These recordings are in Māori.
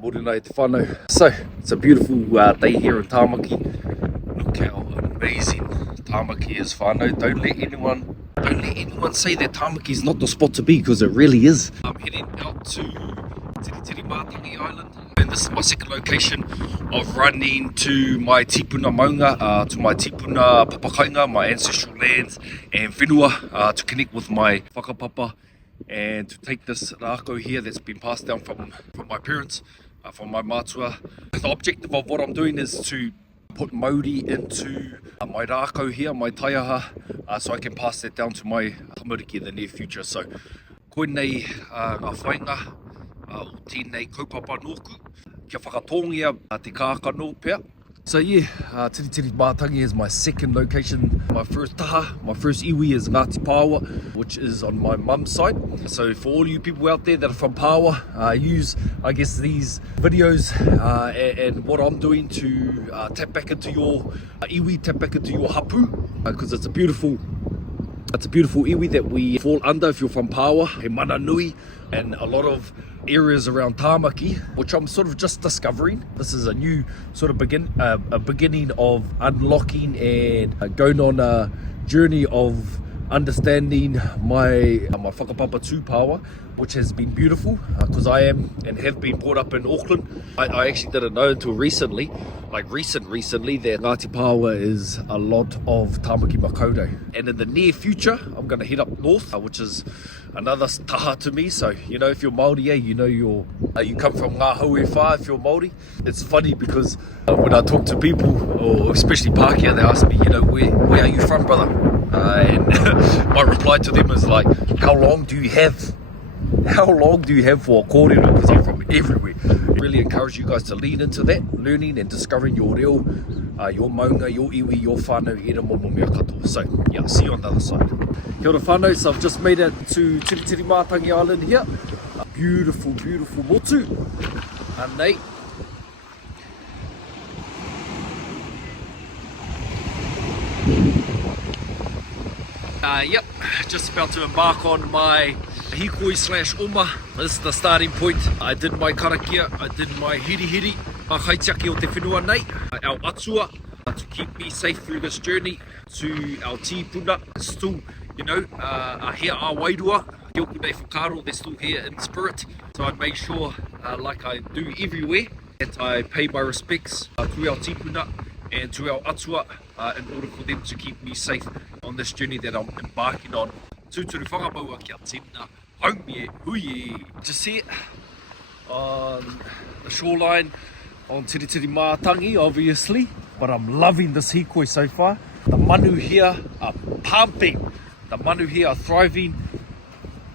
Morena e te whānau. So, it's a beautiful day here in Tāmaki. Look how amazing Tāmaki is, whānau. Don't let anyone say that Tāmaki is not the spot to be, because it really is. I'm heading out to Tiritiri Matangi Island, and this is my second location of running to my Tipuna Maunga, to my Tipuna Papakainga, my ancestral lands and whenua, to connect with my whakapapa and to take this rakau here that's been passed down from my parents, from my matua. The objective of what I'm doing is to put mauri into my rakau here, my Taiaha, so I can pass that down to my tamariki in the near future. So, koinei ngā whainga o tēnei kaupapa nōku, kia whakatongia te kākano pia. So yeah, Tiritiri Matangi is my second location. My first taha, my first iwi is Ngāti Pāwa, which is on my mum's side. So for all you people out there that are from Pāwa, use, I guess, these videos and what I'm doing to tap back into your iwi, tap back into your hapu, because it's a beautiful iwi that we fall under if you're from Pāwa, he mana nui, and a lot of areas around Tāmaki, which I'm sort of just discovering. This is a new sort of beginning of unlocking and going on a journey of understanding my whakapapa tū Pāwa, which has been beautiful, because I am and have been brought up in Auckland. I actually didn't know until recently, recently, that Ngāti Pāwa is a lot of Tāmaki Makaurau. And in the near future, I'm going to head up north, which is another taha to me. So, you know, if you're Māori, you know you come from ngā haue whā if you're Māori. It's funny because when I talk to people, or especially Pākehā, they ask me, you know, where are you from, brother? And my reply to them is like, how long do you have for a kōrero? Because I'm from everywhere. I really encourage you guys to lean into that, learning and discovering your reo, your maunga, your iwi, your whānau, e ra momo mea katoa. So, yeah, see you on the other side. Kia ora whānau, so I've just made it to Tiritiri Matangi Island here. A beautiful, beautiful motu. Anei. Yep, just about to embark on my hikoi / oma. This is the starting point. I did my karakia, I did my hiri, my kaitiaki o te whenua nei, our atua, to keep me safe through this journey to our tipuna. Still, you know, here are wairua, yoku nei whakaro, they're still here in spirit. So I make sure, like I do everywhere, that I pay my respects to our tipuna and to our atua, in order for them to keep me safe on this journey that I'm embarking on. Tūturu whakapaua kia tēnā haumie hui. Just here on the shoreline on Tiritiri Matangi, obviously, but I'm loving this hikoi so far. The manu here are pumping, the manu here are thriving,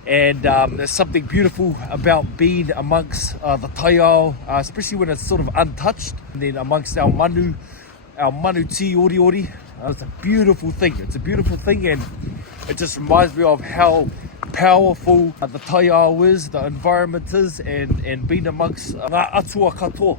and there's something beautiful about being amongst the taiao, especially when it's sort of untouched, and then amongst our manu ti ori. It's a beautiful thing. It's a beautiful thing, and it just reminds me of how powerful the taiao is, the environment is, and being amongst ngā atua katoa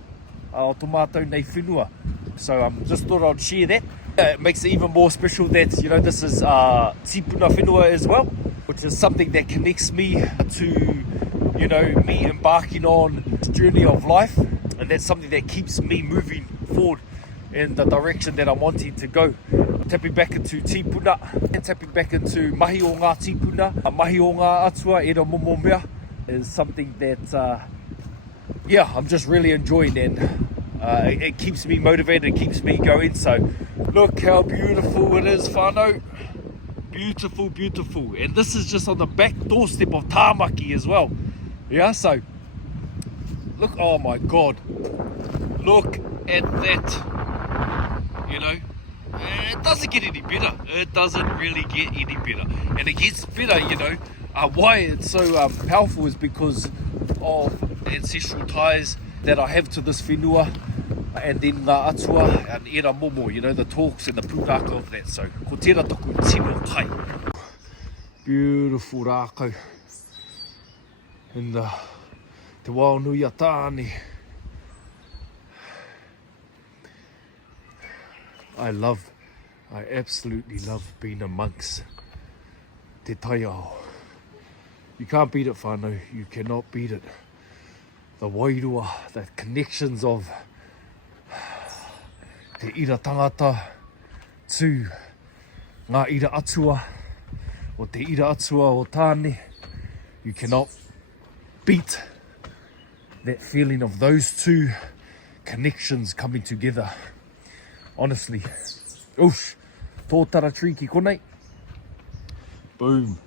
o tō mātou nei whenua. So just thought I'd share that. It makes it even more special that, you know, this is Tipuna Whenua as well, which is something that connects me to, you know, me embarking on this journey of life, and that's something that keeps me moving forward in the direction that I'm wanting to go. Tapping back into tipuna and tapping back into mahi o ngā tipuna, mahi o ngā atua, e ra momo mea, is something that, yeah, I'm just really enjoying, and it keeps me motivated, it keeps me going. So look how beautiful it is, whānau. Beautiful, beautiful. And this is just on the back doorstep of Tāmaki as well. Yeah, so look, oh my God, look at that. You know, it doesn't get any better. It doesn't really get any better. And it gets better, you know. Why it's so powerful is because of ancestral ties that I have to this whenua, and then ngā atua and e ra momo, you know, the talks and the pūrākau of that. So, ko tērā toku tino kai. Beautiful rakau in the te wānui tāne. I absolutely love being amongst te taiao. You can't beat it, whānau. You cannot beat it. the wairua, the connections of te ira tangata to ngā ira atua o te ira atua o tāne. You cannot beat that feeling of those two connections coming together. Honestly. Oof. Tō Tiritiri ki konei. Boom.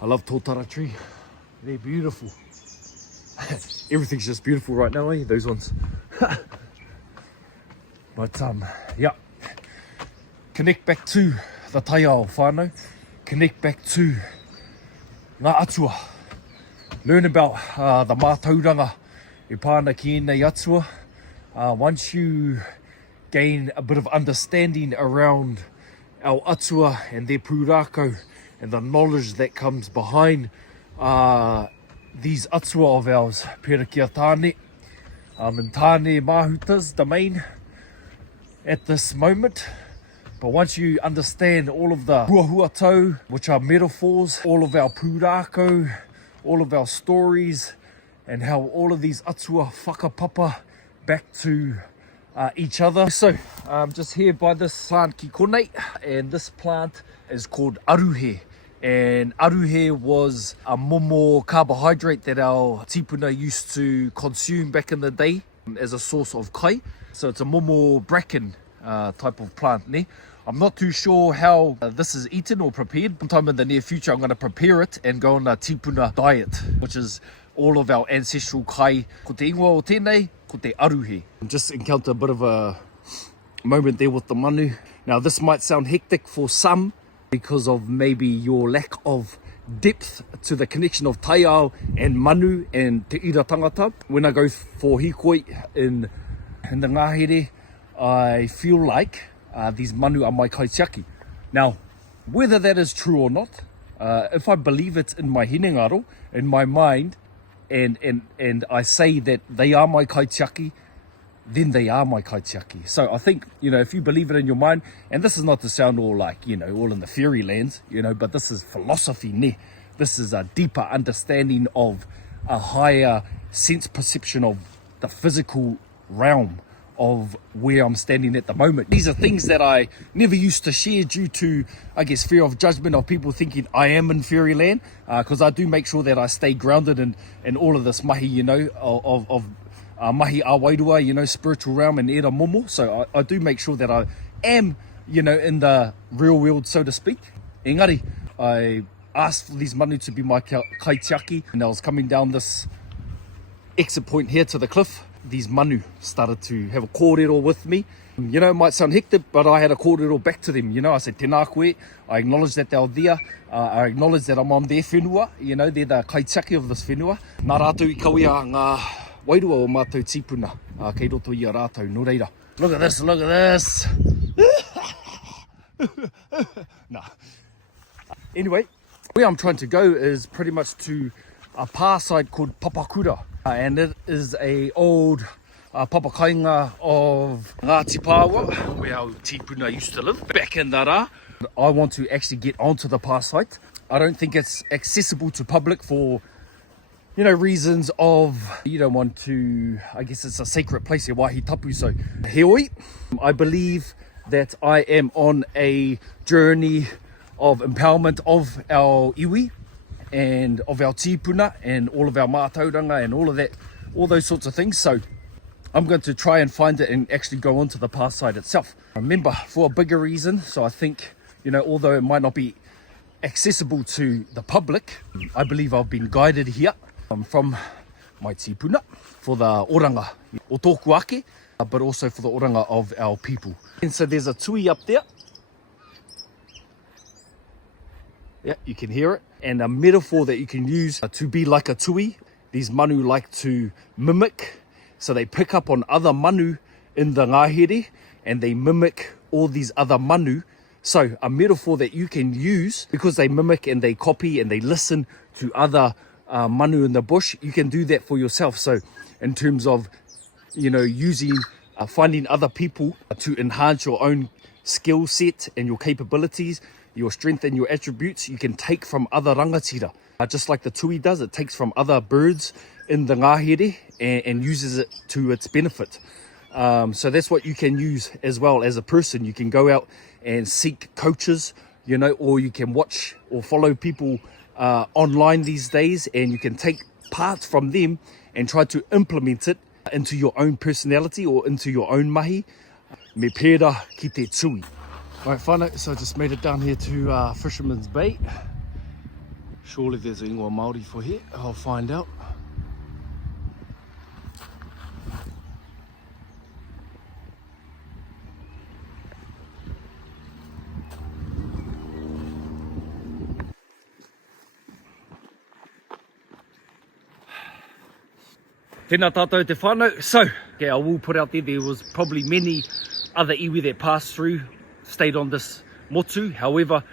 I love tō Tiritiri. They're beautiful. Everything's just beautiful right now, eh? Those ones. But yeah. Connect back to the Taiaha whānau. Connect back to ngā atua. Learn about the mātauranga e pāna ki ēnei atua. Once you gain a bit of understanding around our atua and their pūrākau and the knowledge that comes behind these atua of ours, pera kia tāne, and tāne mahutas, the main at this moment. But once you understand all of the huahuatau, which are metaphors, all of our pūrākau, all of our stories, and how all of these atua whakapapa back to each other. So I'm just here by this plant ki konei, and this plant is called aruhe. And aruhe was a momo carbohydrate that our tipuna used to consume back in the day as a source of kai. So it's a momo bracken type of plant. Ne? I'm not too sure how this is eaten or prepared. Sometime in the near future I'm going to prepare it and go on a tipuna diet, which is all of our ancestral kai. Ko te ingoa o tēnei, ko te aruhe. Just encountered a bit of a moment there with the manu. Now this might sound hectic for some because of maybe your lack of depth to the connection of Taiaha and manu and te ira tangata. When I go for hikoi in the ngahere, I feel like these manu are my kaitiaki. Now, whether that is true or not, if I believe it in my hinengaro, in my mind, and I say that they are my kaitiaki, then they are my kaitiaki. So I think, if you believe it in your mind, and this is not to sound all like, all in the fairy lands, but this is philosophy, ne? This is a deeper understanding of a higher sense perception of the physical realm of where I'm standing at the moment. These are things that I never used to share due to, I guess, fear of judgment of people thinking I am in fairyland, because I do make sure that I stay grounded in all of this mahi, of mahi awairua, spiritual realm and era momo. So I do make sure that I am, in the real world, so to speak. Engari, I asked for these manu to be my kaitiaki, and I was coming down this exit point here to the cliff. These manu started to have a kōrero with me. It might sound hectic, but I had a kōrero back to them. I said, tēnā koe. I acknowledge that they were there. I acknowledge that I'm on their whenua. They're the kaitiaki of this whenua. Nā rātou I kawea ngā wairua o mātou tipuna. Kei roto I a rātou, no reira. Look at this, look at this. Nah. Anyway, where I'm trying to go is pretty much to a pā site called Papakura. And it is a old papakainga of Ngāti Pāwa, where our tipuna used to live back in the rā. I want to actually get onto the pā site. I don't think it's accessible to public for, reasons of you don't want to, I guess it's a sacred place, he wāhi tapu. So, heoi, I believe that I am on a journey of empowerment of our iwi and of our tipuna and all of our mātauranga and all of that, all those sorts of things. So I'm going to try and find it and actually go onto the pā site itself. Remember, for a bigger reason. So I think, although it might not be accessible to the public, I believe I've been guided here from my tipuna for the oranga o tōku ake, but also for the oranga of our people. And so there's a tui up there. Yeah, you can hear it. And a metaphor that you can use to be like a tui. These manu like to mimic. So they pick up on other manu in the ngahere and they mimic all these other manu. So a metaphor that you can use, because they mimic and they copy and they listen to other manu in the bush, you can do that for yourself. So in terms of, using, finding other people to enhance your own skill set and your capabilities, your strength and your attributes, you can take from other rangatira. Just like the tui does, it takes from other birds in the ngahere and uses it to its benefit. So that's what you can use as well as a person. You can go out and seek coaches, you know, or you can watch or follow people online these days, and you can take parts from them and try to implement it into your own personality or into your own mahi. Me pēra ki te tui. Right, whānau, so I just made it down here to Fisherman's Bay. Surely there's a ingoa Māori for here. I'll find out. Tēnā tātou te whānau. So, okay, I will put out there was probably many other iwi that passed through, stayed on this motu. However,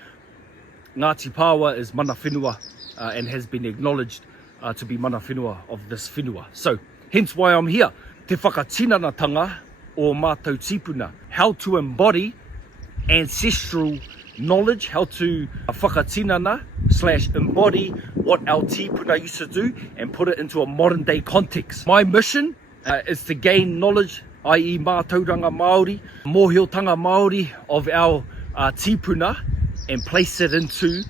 Ngāti Pāwa is mana whenua and has been acknowledged to be mana whenua of this whenua. So, hence why I'm here. Te whakatinanatanga o mātou tipuna. How to embody ancestral knowledge, how to whakatinana / embody what our tipuna used to do and put it into a modern day context. My mission is to gain knowledge, i.e. mātauranga Māori, mōhiotanga Māori of our tipuna, and place it into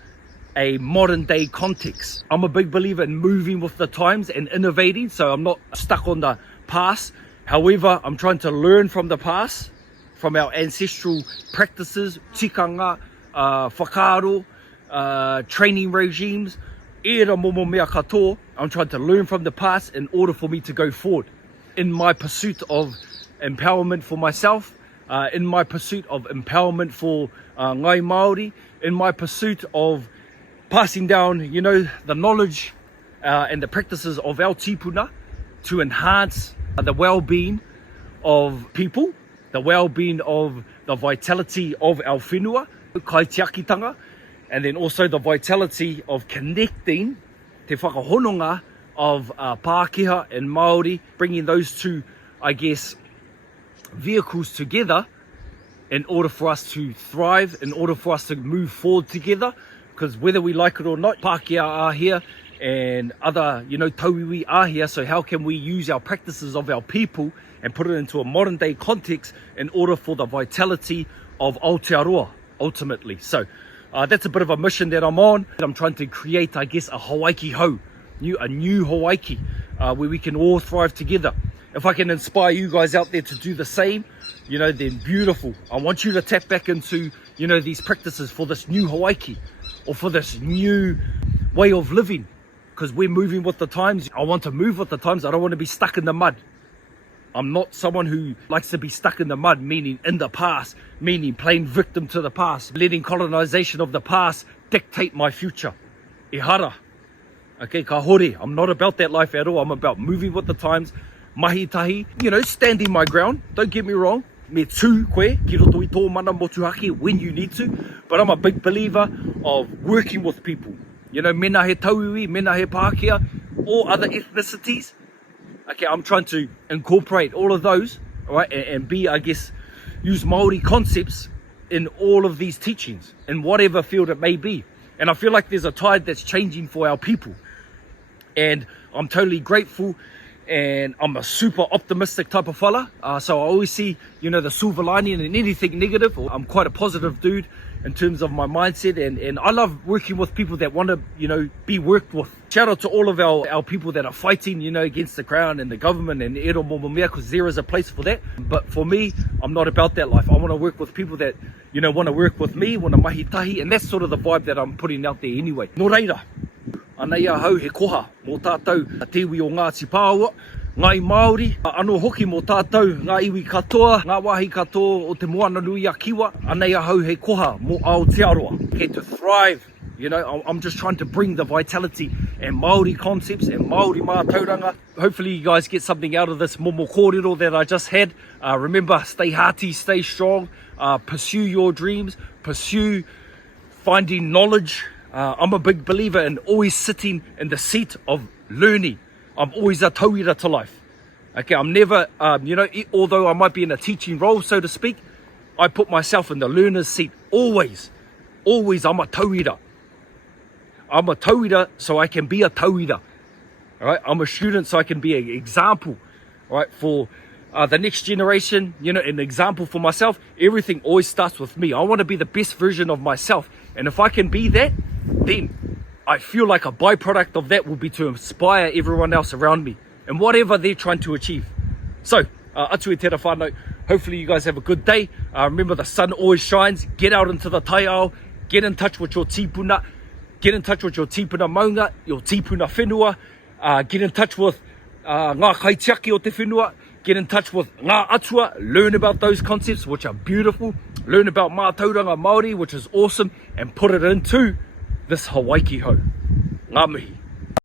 a modern day context. I'm a big believer in moving with the times and innovating, so I'm not stuck on the past. However, I'm trying to learn from the past, from our ancestral practices, tikanga, whakaaro, training regimes, era momo mea katoa. I'm trying to learn from the past in order for me to go forward in my pursuit of empowerment for myself, in my pursuit of empowerment for ngai Māori, in my pursuit of passing down, you know, the knowledge and the practices of our tipuna to enhance the well-being of people, the well-being of the vitality of our whenua, kaitiakitanga, and then also the vitality of connecting te whakahononga of Pākehā and Māori, bringing those two, I guess, vehicles together in order for us to thrive, in order for us to move forward together. Because whether we like it or not, Pākehā are here and other, you know, tauiwi are here. So how can we use our practices of our people and put it into a modern day context in order for the vitality of Aotearoa ultimately? So that's a bit of a mission that I'm on. I'm trying to create, I guess, a Hawaii ho, a new Hawaii where we can all thrive together. If I can inspire you guys out there to do the same, you know, then beautiful. I want you to tap back into, you know, these practices for this new Hawaii or for this new way of living, because we're moving with the times. I want to move with the times. I don't want to be stuck in the mud. I'm not someone who likes to be stuck in the mud, meaning in the past, meaning playing victim to the past, letting colonization of the past dictate my future. Ihara. Okay, ka hore. I'm not about that life at all. I'm about moving with the times, mahi tahi, you know, standing my ground. Don't get me wrong. Me tū koe, ki roto i tō mana motuhake when you need to. But I'm a big believer of working with people. You know, mena he tauiwi, mena he Pākehā, all other ethnicities. Okay, I'm trying to incorporate all of those, all right, and be, I guess, use Māori concepts in all of these teachings, in whatever field it may be. And I feel like there's a tide that's changing for our people. And I'm totally grateful, and I'm a super optimistic type of fella. So I always see, you know, the silver lining in anything negative. I'm quite a positive dude in terms of my mindset, and I love working with people that want to, you know, be worked with. Shout out to all of our people that are fighting, you know, against the crown and the government and ero momomea, because there is a place for that. But for me, I'm not about that life. I want to work with people that, you know, want to work with me, want to mahi tahi, and that's sort of the vibe that I'm putting out there anyway. Nō reira, anei hau he koha mō tātou te iwi o Ngāti Pāwa, ngai Māori, anō hoki mō tātou ngā iwi katoa, ngā wāhi katoa o te moana nui a kiwa, anei hau he koha mō Aotearoa. Okay, to thrive, you know, I'm just trying to bring the vitality and Māori concepts and Māori mātauranga. Hopefully you guys get something out of this momo kōrero that I just had. Remember, stay hearty, stay strong, pursue your dreams, pursue finding knowledge. I'm a big believer in always sitting in the seat of learning. I'm always a tauira to life. Okay, I'm never, you know, although I might be in a teaching role, so to speak, I put myself in the learner's seat. Always, always I'm a tauira. I'm a tauira so I can be a tauira. All right, I'm a student, so I can be an example, right, for the next generation, you know, an example for myself. Everything always starts with me. I want to be the best version of myself. And if I can be that, then I feel like a byproduct of that will be to inspire everyone else around me and whatever they're trying to achieve. So, atu e tērā whānau. Hopefully you guys have a good day. Remember, the sun always shines. Get out into the Taiaha. Get in touch with your tipuna. Get in touch with your tipuna maunga, your Tipuna Whenua. Get in touch with ngā kaitiaki o te whenua. Get in touch with ngā atua, learn about those concepts, which are beautiful. Learn about mātauranga Māori, which is awesome, and put it into this Hawaii ho. Ngā mihi.